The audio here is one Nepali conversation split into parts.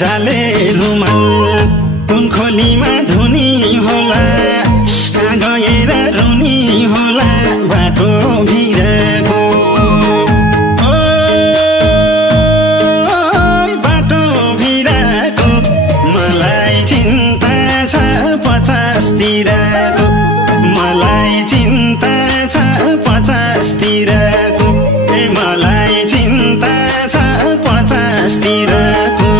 जाले रुमाल कुन खोलीमा धुनी होला कहाँ गएर रुनी होला बाटो भिरको बाटो भिरको मलाई चिन्ता छ 50 तिरको मलाई चिन्ता छ 50 तिरको मलाई चिन्ता छ 50 तिरको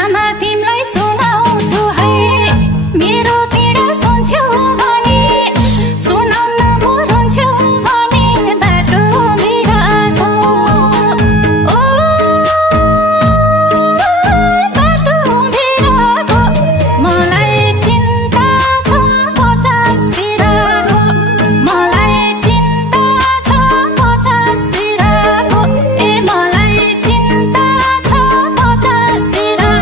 आमा तिमीलाई सुनाउँछु है मेरो पीडा सुन्छौ भने सुनाउन रुन्छौ भने बाटो भिरको ओ बाटो भिरको मलाई चिन्ता छ 50 तिरको मलाई चिन्ता छ 50 तिरको मलाई चिन्ता छ 50 तिरको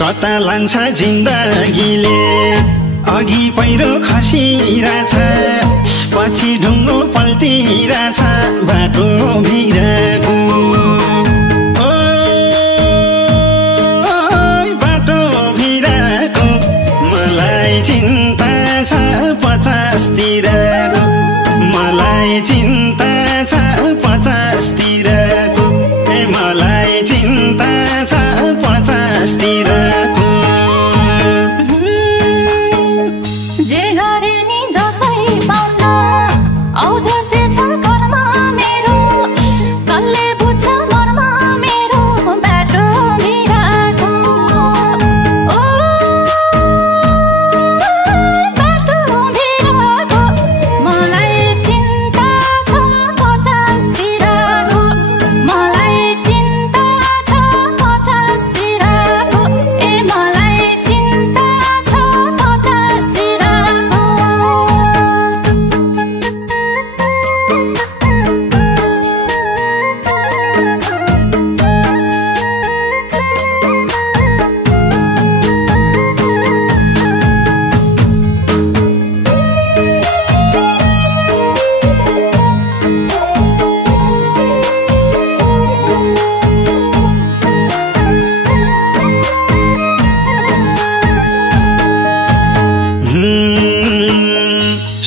कता लान्छ जिन्दगीले अघि पहिरो खसिरहेछ पछि ढुङ्गो पल्टिरहेछ बाटो भिरको ओ बाटो भिरको मलाई चिन्ता छ 50 तिरको मलाई चिन्ता छ 50 तिरको मलाई चिन्ता छ 50 तिरको जे गरे नि जसै पाउन औजसे छ कर्म मेरो कसले बुझ्छ मर्म मेरो बाटो भिरको ओ बाटो भिरको मलाई चिन्ता छ 50 तिरको मलाई चिन्ता छ 50 तिरको मलाई चिन्ता छ 50 तिरको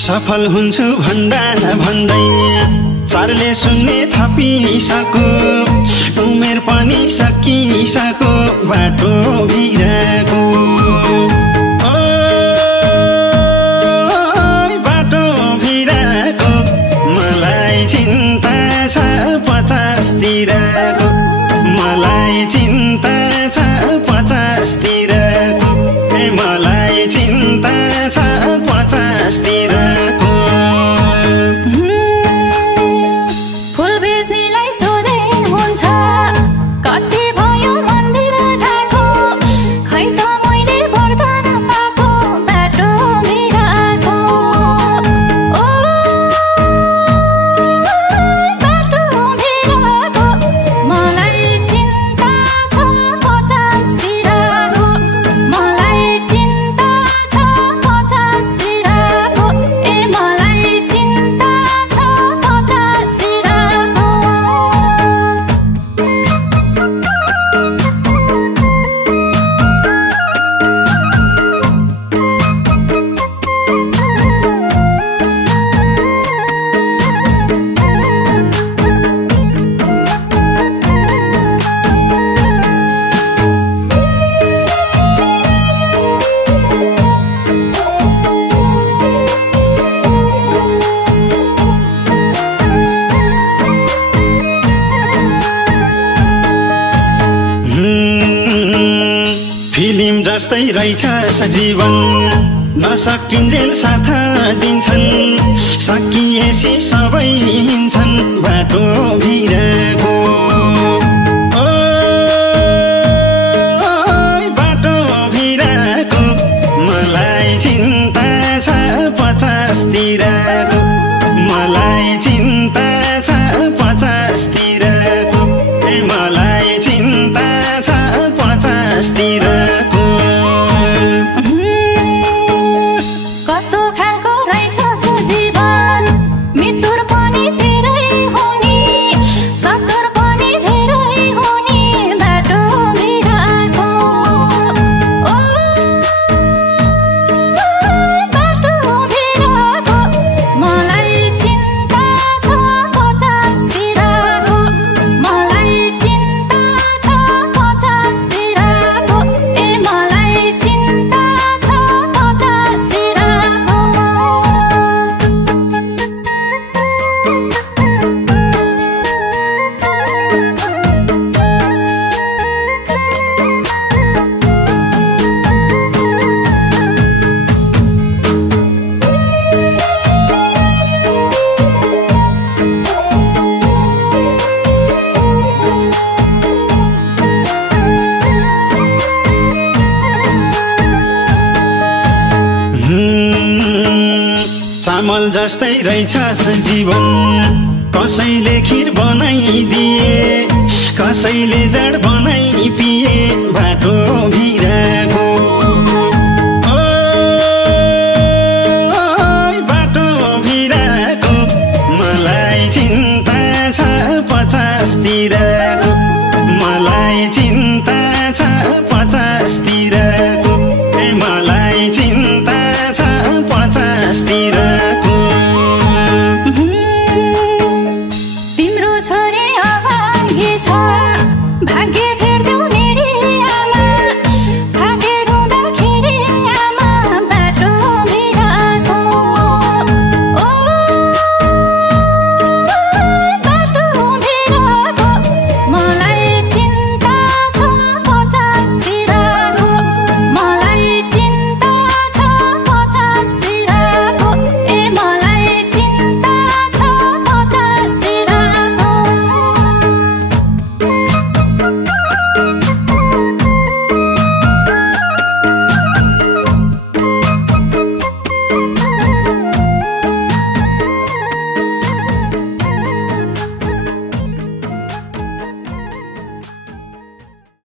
सफल हुन्छु भन्दा भन्दै चारले सुन्ने थपिसको उमेर पनि सकिसको बाटो भिरको ओ बाटो भिरको मलाई चिन्ता छ 50 तिरको मलाई चिन्ता छ 50 तिरको मलाई चिन्ता छ 50 तिरको फुल बेच्नेलाई सोधे हुन्छ कति भयो मन्दिर धाको खै त मैले वरदान पाएको बाटो भिरको ओ बाटो भिरको मलाई चिन्ता छ 50 तिरको मलाई चिन्ता छ 50 तिरको मलाई चिन्ता छ 50 तिरको फिल्म जस्तै रहेछ जीवन नसकिन्जेल साथ दिन्छन् सकिएसी सबै हिँड्छन् बाटो भिरको बाटो भिरको मलाई चिन्ता छ 50 तिरको मलाई चिन्ता छ 50 तिरको मलाई चिन्ता छ 50 तिरको कस्तो खालको रहेछ जीवन मृत्युर पनि धेरै हुने सत्तर पनि धेरै हुने बाटो भिरको बाटो भिरको मलाई चिन्ता छ 50 तिरको मलाई चिन्ता छ 50 तिरको मलाई चिन्ता छ 50 तिरको चामल जस्तै रहेछ जीवन कसैले खिर बनाइदिए कसैले जाड बनाइ पिए बाटो